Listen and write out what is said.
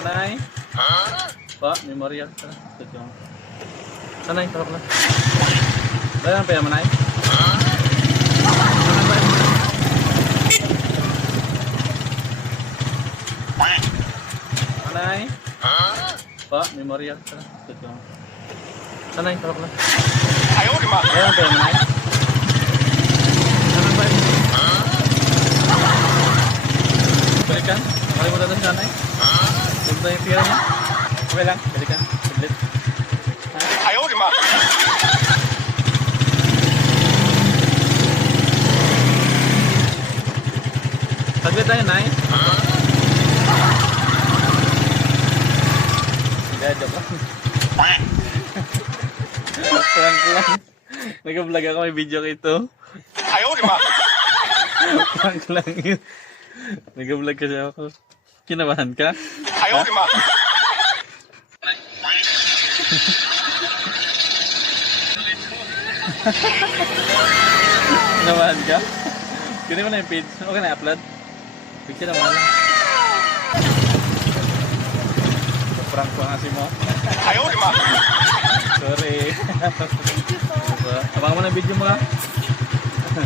Anay? Pa, memorial ka. Sanay, tawag lang. Dahil ang paya manay? Anay? Pa, memorial ka. Sanay, tawag lang. Dahil ang paya manay? Balikan? Makalimutan na si nanay? Limutan yung pira niya? Okay lang, balikan. Saglit. Saglit tayo, nay. Hindi, joke lang. Prank lang. Nag-vlog ako, may video ito. Prank lang yun. Nag-vlog kasi ako. Kinabahan ka? Kinabahan ka? Kunin mo na yung page. Okay na upload? Picture na mo lang. Prank ko nga si mo. Sorry. Abangan mo na yung video mo ha.